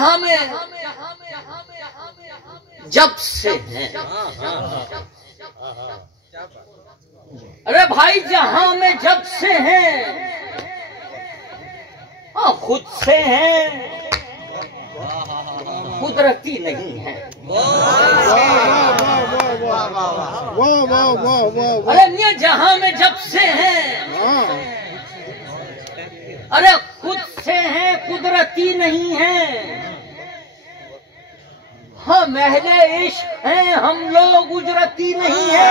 जहां में जब से हैं। अरे भाई जहां में जब से हैं, हाँ खुद से हैं, कुदरती नहीं है। अरे मियां जहां में जब से हैं, अरे खुद से हैं, कुदरती नहीं है। हाँ महले इश्क हैं, हम लोग उजरती नहीं है।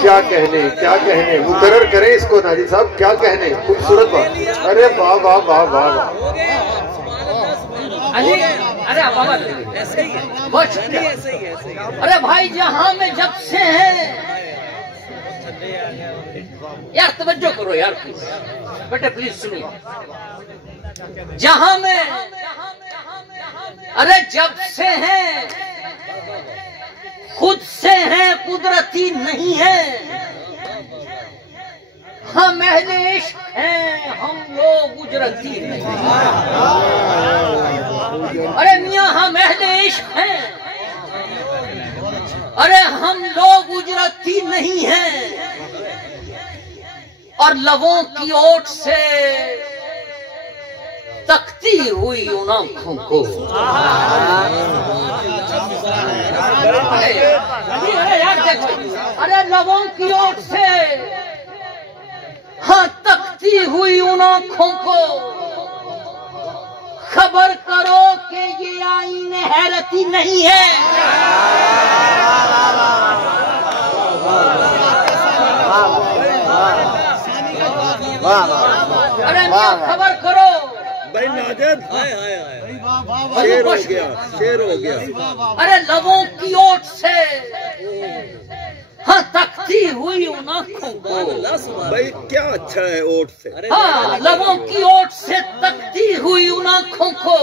क्या कहने मुकर्रर करें इसको नाजी साहब, क्या कहने, खूबसूरत बात। अरे वाह वाह वाह वाह वाह। अरे बाबा बहुत शुक्रिया। अरे भाई जहां में जब से हैं, यार तवज्जो करो यार प्लीज, बेटे प्लीज सुनिए। जहां में अरे जब से हैं, खुद से हैं, कुदरती नहीं है। हाँ महले इश्क हैं, हम लोग उजरती नहीं है। अरे मियां हम महले इश्क हैं, अरे हम लोग उजरती नहीं हैं। और लबों की ओट से तकती हुई उन आंखों को, अरे लबों की ओट से हाँ तकती हुई उन आंखों को खबर करो कि ये आईन हैरती नहीं है। अरे खबर करो भाई नाजद, शेर हो गया, शेर हो गया। अरे लबों की ओट से हाँ तकती हुई उन आंखों को, भाई क्या अच्छा है ओट से। हाँ लबों की ओट से तकती हुई उन आंखों को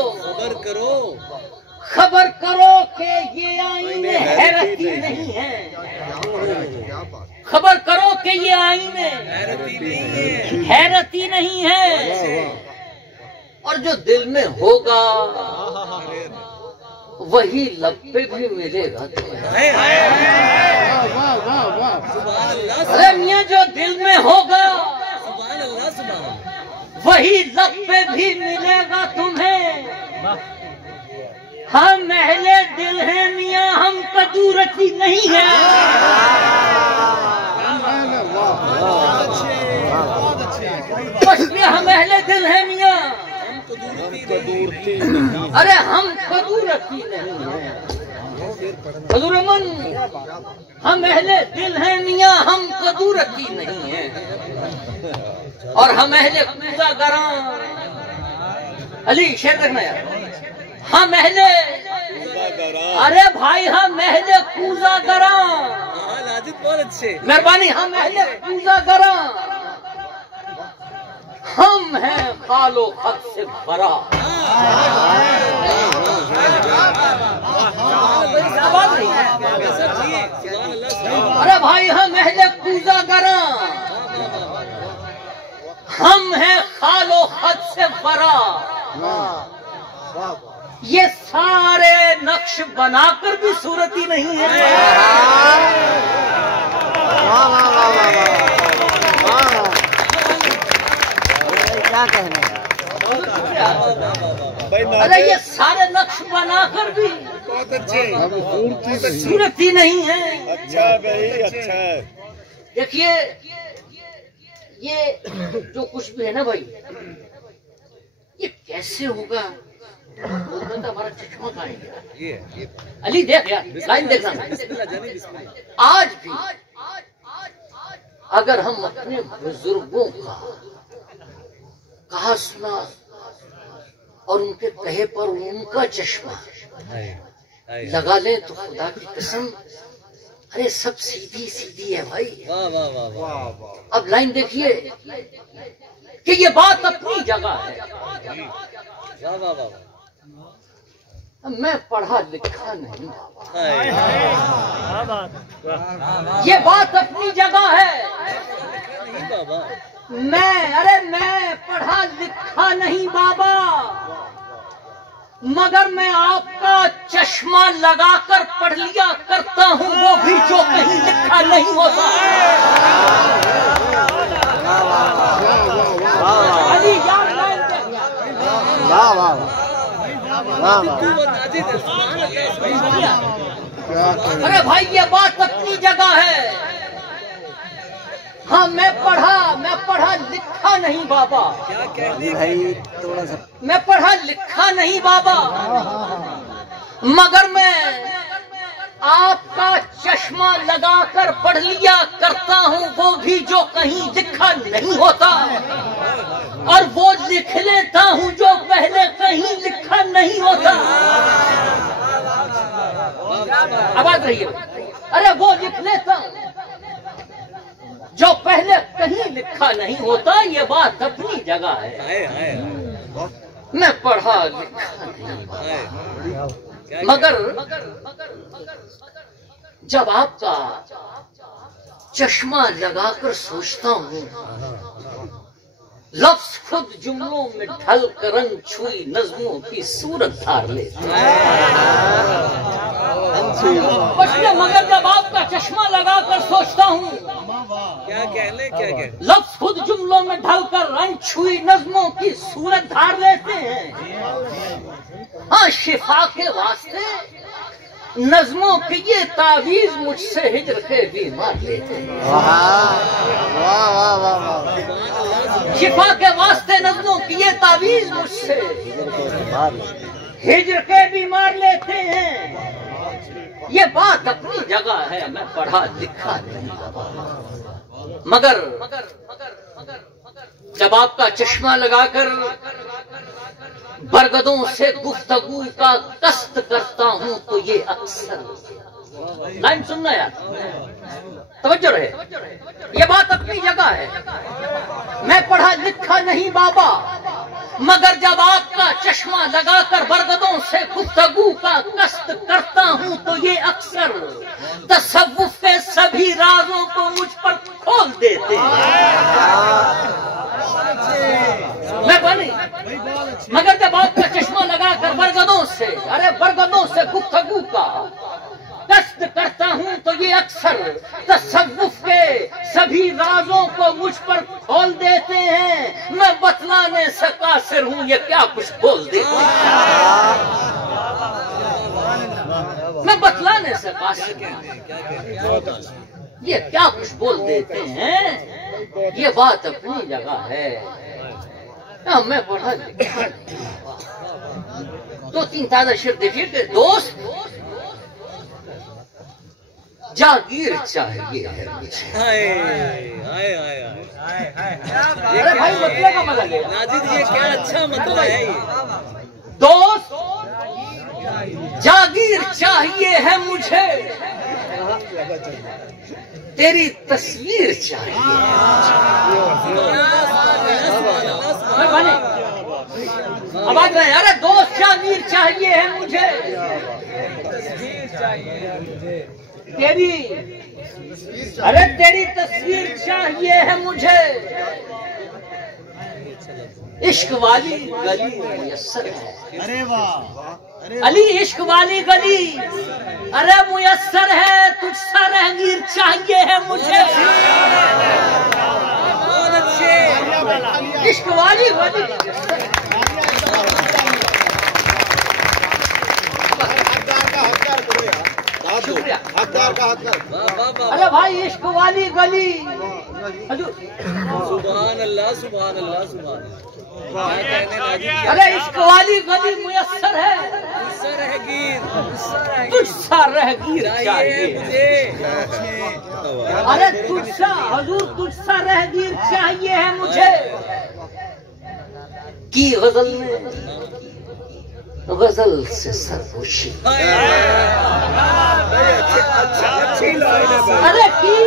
खबर करो कि ये आईने हैरती नहीं है। खबर करो कि ये आईने हैरती नहीं है। और जो दिल में होगा वही लब पे भी मिलेगा तुम्हें। अरे मियां जो दिल में होगा वही लब पे भी मिलेगा तुम्हें। हम महले दिल हैं मियां, हम कदूरती नहीं है। हम महले दिल हैं मियां, अरे हम कदूरती नहीं है। कदूरमन हम अहले दिल हैं मियां, हम कदूरती नहीं है। और हम अहले कूजा गरां, अली शेर देखना यार, हम अहले, अरे भाई हम अहले कूजा गरां, बहुत अच्छे मेहरबानी, हम अहले कूजा गरां, हम हैं खालो खत से भरा। अरे भाई हम अहले कूजा गरां, हम हैं खालो खत से भरा। ये सारे नक्श बनाकर भी सूरती नहीं है। क्या कहना अरे ये सारे नक्श बनाकर भी बहुत अच्छे, सूरती नहीं है। अच्छा भाई अच्छा है। देखिए ये जो कुछ भी है ना भाई, ये कैसे होगा? हमारा चश्मा का है। अली देख यार, लाइन देखना। आज भी अगर हम अपने बुजुर्गों का कहा सुना और उनके कहे पर उनका चश्मा लगा लें तो खुदा की कसम, अरे सब सीधी सीधी है भाई। वाह वाह वाह वाह। अब लाइन देखिए कि ये बात अपनी जगह है। वाह वाह वाह। मैं पढ़ा लिखा नहीं, ये बात अपनी जगह है। बाबा। मैं पढ़ा लिखा नहीं बाबा, मगर मैं आपका चश्मा लगाकर पढ़ लिया करता हूँ, वो भी जो कहीं लिखा नहीं होता। अली यार अरे भाई ये बात अपनी जगह है। हाँ मैं पढ़ा लिखा नहीं बाबा। क्या कहने भाई थोड़ा सा। मैं पढ़ा लिखा नहीं बाबा, मगर मैं आपका चश्मा लगाकर पढ़ लिया करता हूँ, वो भी जो कहीं लिखा नहीं होता, और वो लिख लेता हूँ जो पहले कहीं लिखा नहीं होता। आवाज रही है। अरे वो लिख लेता हूँ जो पहले कहीं लिखा नहीं होता। ये बात अपनी जगह है। मैं पढ़ा लिखा नहीं, मगर जब आपका चश्मा लगाकर सोचता हूँ, लफ्ज खुद जुमलों में ढल कर रंग छुई नज़्मों की सूरत धार ले। मगर जब आपका चश्मा लगाकर सोचता हूँ, क्या कहने लफ्ज खुद जुमलों में ढल कर रंग छुई नज़्मों की सूरत धार लेते हैं। हाँ शिफा के वास्ते नज़्मों की ये तावीज मुझसे हिजर के बीमार लेते हैं। शिफा के वास्ते नज़्मों की ये तावीज मुझसे हिजर के बीमार लेते हैं। ये बात अपनी जगह है। मैं पढ़ा लिखा नहीं, मगर जब आपका चश्मा लगाकर बरगदों से गुफ्तगू का कष्ट करता हूँ, तो ये अक्सर लाइन सुनना यार, तवज्जो रहे, ये बात अपनी जगह है। मैं पढ़ा लिखा नहीं बाबा, मगर जब आपका चश्मा लगाकर बरगदों से गुफ्तगू का कष्ट करता हूँ, तो ये अक्सर तसव्वुफ के सभी राजों को मुझ पर खोल देते हैं। मैं बनी, मगर जब आपका चश्मा लगाकर बरगदों से गुफ्तगू का कष्ट करता हूँ, तो ये अक्सर तसव्वुफ के सभी राजों को मुझ पर खोल देते हैं। मैं बतलाने से कासिर हूँ, ये क्या कुछ बोल देते हैं। मैं बतलाने से कासिर हूँ, ये क्या कुछ बोल देते हैं। ये बात अपनी जगह है। मैं पढ़ा लिखा, 2-3 ताज़ा शेर देखिए कि दोस्त जागीर चाहिए है मुझे। अरे भाई मतलब का मजा ले नाजिद, ये क्या अच्छा मतलब है। दोस्त जागीर चाहिए है मुझे, तेरी तस्वीर चाहिए। आवाज रहे। अरे दोस्त जागीर चाहिए है मुझे, तेरी तस्वीर चाहिए है मुझे। इश्क वाली गली मुयस्सर है। अरे वाह अली, इश्क वाली गली अरे मुयस्सर है, तुझसा रहगीर चाहिए है मुझे। इश्क वाली गली अरे भाई इश्क वाली गली। सुभान अल्लाह सुभान अल्लाह सुभान। अरे इश्क वाली गली मुयस्सर है, तुझसा रहगीर चाहिए मुझे। अरे तुझसा हजूर, तुझसा रहगीर चाहिए है मुझे। की गजल में गजल से सरगोशी। अरे की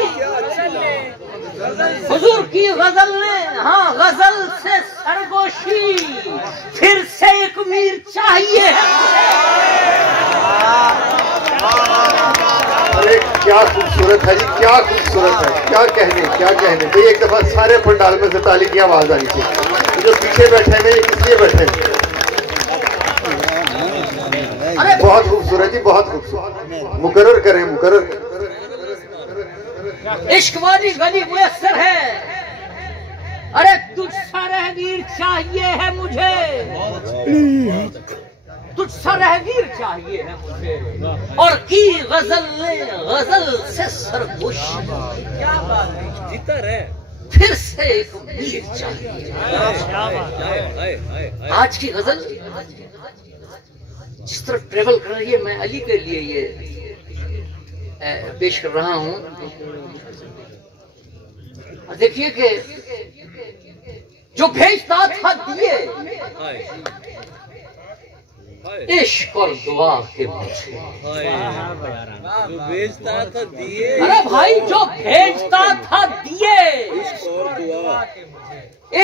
हुजूर की गजल ने, हाँ गजल से सरगोशी, फिर से एक मीर चाहिए है। क्या खूबसूरत है जी, क्या खूबसूरत है, क्या कहने क्या कहने। भाई एक दफा सारे पंडाल में से ताली की आवाज आई थी। जो पीछे बैठे हैं ये किस लिए बैठे हैं? बहुत खूबसूरत जी, बहुत खूबसूरत। मुकर्रर करें, मुकर्रर। इश्क वाली गली मुयस्सर है, अरे तुझसा रहगीर चाहिए है मुझे, तुझसा रहगीर चाहिए है मुझे, और की गजल ने गजल से सरगोश। क्या बात है, जितर है फिर से एक मीर चाहिए। आज की गजल जिस तरह ट्रेवल कर रही है, मैं अली के लिए ये पेश कर रहा हूं। देखिए कि जो भेजता था दिए इश्क और दुआ के मुझे, जो भेजता था दिए, अरे भाई जो भेजता था दिए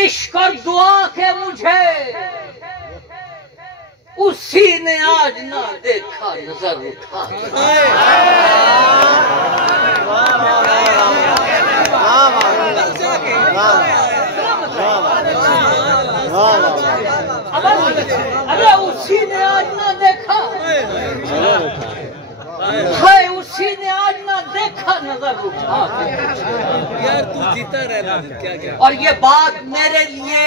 इश्क और दुआ के मुझे, उसी ने आज ना देखा नजर उठा। अरे उसी ने आज ना देखा है, उसी ने आज ना देखा नजर उठा। यार तू जीता रहना क्या क्या। और ये बात मेरे लिए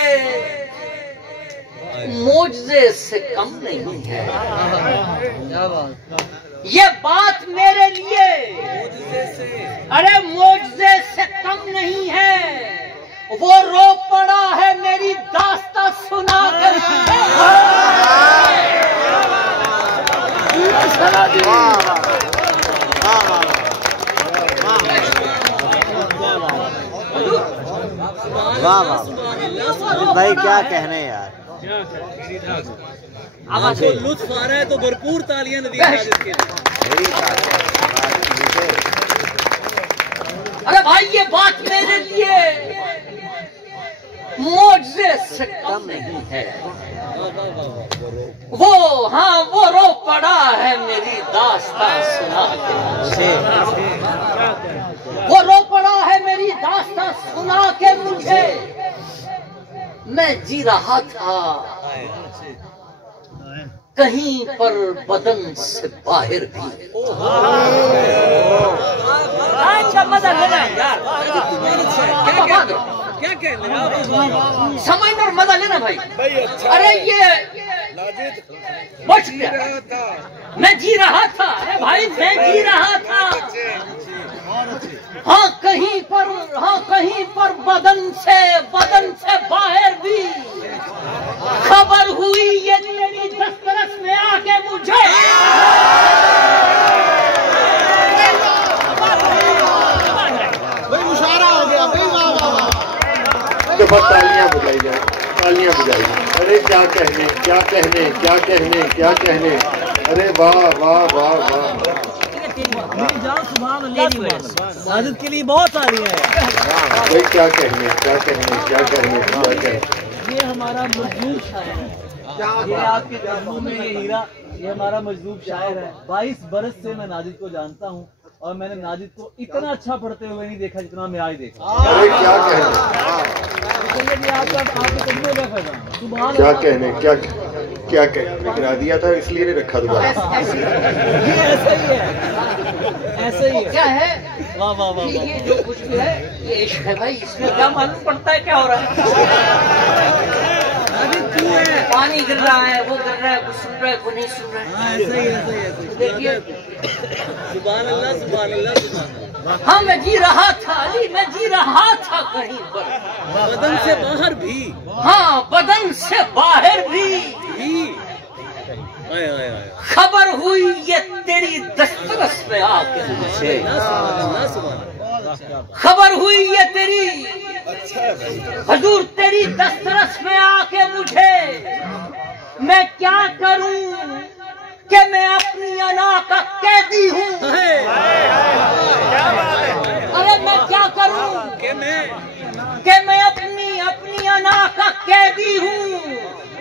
मोजज़े से कम नहीं है, ये बात मेरे लिए अरे मोजज़े से कम नहीं है। वो रो पड़ा है मेरी दास्तां सुना कर। भाई क्या कहने यार, आपको लुत्फ आ रहा है तो भरपूर तालियां दी इसके लिए। अरे भाई ये बात मेरे लिए मोजज़े से कम नहीं है। वो हाँ वो रो पड़ा है मेरी दास्तां सुना के, वो रो पड़ा है मेरी दास्तां सुना के मुझे। मैं जी रहा था कहीं पर बदन से बाहर भी। अच्छा मजा लेना यार, क्या कहने आप समझना और मजा लेना भाई। अरे ये बच गया, मैं जी रहा था, अरे भाई मैं जी रहा था। हाँ कहीं पर बदन से बाहर भी खबर हुई ये तेरी दस्तरस में आके मुझे। भाई मुशारा हो गया भाई, वाह वाह वाह। तालियां बजाई जाए, तालियां बजाई। अरे क्या कहने क्या कहने क्या कहने क्या कहने। अरे वाह वाह वाह वाह। साजिद के लिए बहुत तालियां है भाई क्या कहने क्या कहने क्या कहने क्या कहने। ये हमारा मजदूर शायर है, ये आपके जज्बों में ये हीरा, ये हमारा मजदूर शायर है। 22 बरस से मैं नाजिद को जानता हूँ और मैंने नाजिद को इतना अच्छा पढ़ते हुए नहीं देखा जितना मैं आज देखा। अरे क्या कहने क्या कहने क्या क्या कहने। गिरा दिया था इसलिए नहीं रखा दोबारा। ये ऐसा ही है, ऐसा ही है। क्या है वाह वाह वाह। ये जो कुछ भी है ये इश्क है भाई, इसमें क्या मालूम पड़ता है क्या हो रहा है। पानी गिर रहा है, वो गिर रहा है, कुछ सुन रहा है, कुछ नहीं सुन रहा है। ऐसा ही है। देखिए सुभान अल्लाह सुभान अल्लाह सुभान अल्लाह। हाँ मैं जी रहा था अली, मैं जी रहा था कहीं पर बदन से बाहर भी। हाँ बदन से बाहर भी आए आए आए। खबर हुई ये तेरी दस्तरस में आके मुझे। खबर हुई ये तेरी हजूर तेरी दस्तरस में आके मुझे। मैं क्या करूं कि मैं अपनी अना का कैदी हूँ। अरे मैं क्या करूं कि मैं अपनी अना का कैदी हूँ।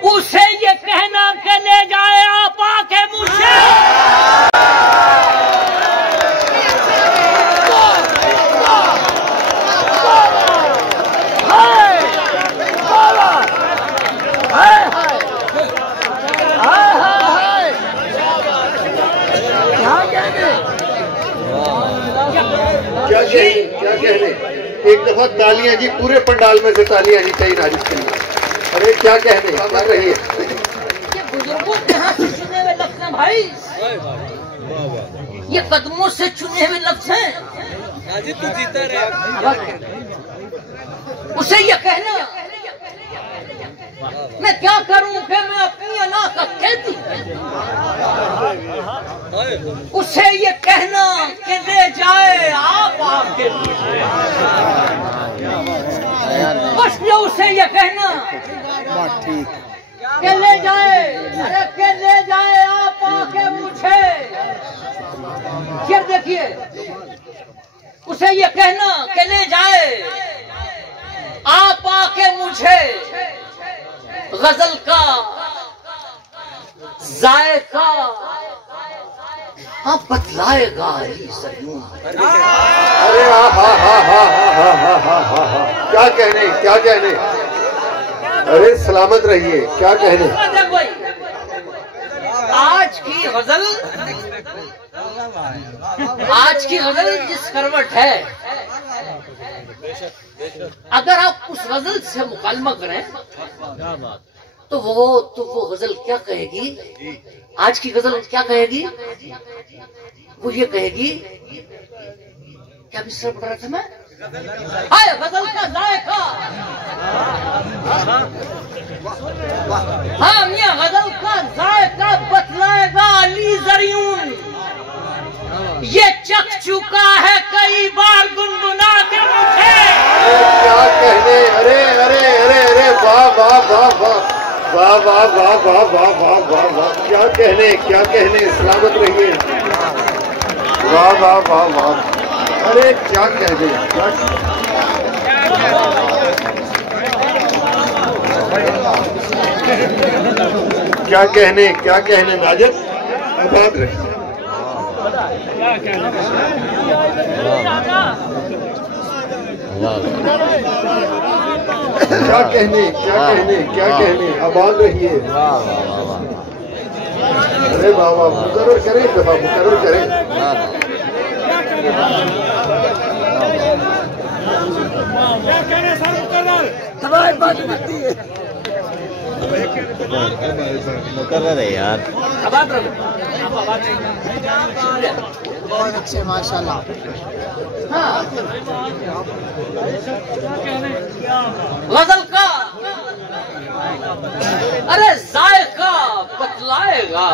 उसे ये कहना के ले जाए आप आके मुझे। क्या कहने, क्या कहने। एक दफा तालियां जी, पूरे पंडाल में से तालियां आनी चाहिए नाजिद के लिए। अरे क्या कहने, क्या रही है। ये बुजुर्गों के हाथ से चुने हुए लफ्ज हैं भाई, ये कदमों से चुने हुए लफ्ज हैं। नाजिद तू जीता रहे। उसे ये कहना मैं क्या करूं कि मैं अपनी अना का कहती, उसे ये कहना कि ले जाए आप आके, उसे ये कहना कि ले जाए, अरे के ले जाए आप आके मुझे। फिर देखिए, उसे ये कहना कि ले जाए आप आके मुझे, गजल का जायका हाँ बतलाएगा ही सयूं। अरे हा हा हा हा हा हा हा हा, क्या कहने, क्या कहने। अरे सलामत रहिए, क्या कहने। आज की गजल, आज की गजल जिस करवट है, अगर आप उस गजल से मुकालमा करें तो वो गजल क्या कहेगी। आज की गजल क्या कहेगी, वो ये कहेगी, क्या मिसरा पढ़ रहा था मैं, हाय गजल का जायका, हाँ मियां गजल का जायका बतलाएगा अली ज़रियून, ये चख चुका है कई बार गुनगुना के मुझे। क्या कहने। अरे अरे अरे अरे वाह वाह वाह वाह वाह वाह वाह वाह वाह वाह वाह वाह, क्या कहने, क्या कहने। सलामत रहिए। वाह वाह वाह वाह। अरे क्या कहने, क्या कहने, क्या कहने। नाजिद आबाद रहे। क्या कहने, क्या कहने, क्या कहने। आबाद रहिए। अरे बाबा मुकर्रर करें, दफा मुकर्रर करें। क्या कहने सर मुकर्रर मुकर्रर है यार। बहुत अच्छे माशाल्लाह। हाँ गजल का अरे जायका बतलाएगा,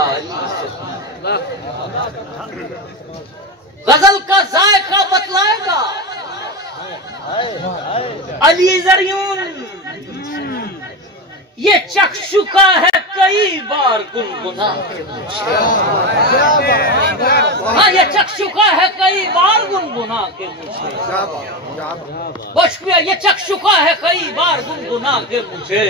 गजल का जायका बतलाएगा अली ज़रियून, ये चख चुका है कई बार गुनगुना के मुझे। हाँ ये चख चुका है कई बार गुनगुना के मुझे, बच गया ये चख चुका है कई बार गुनगुना के मुझे।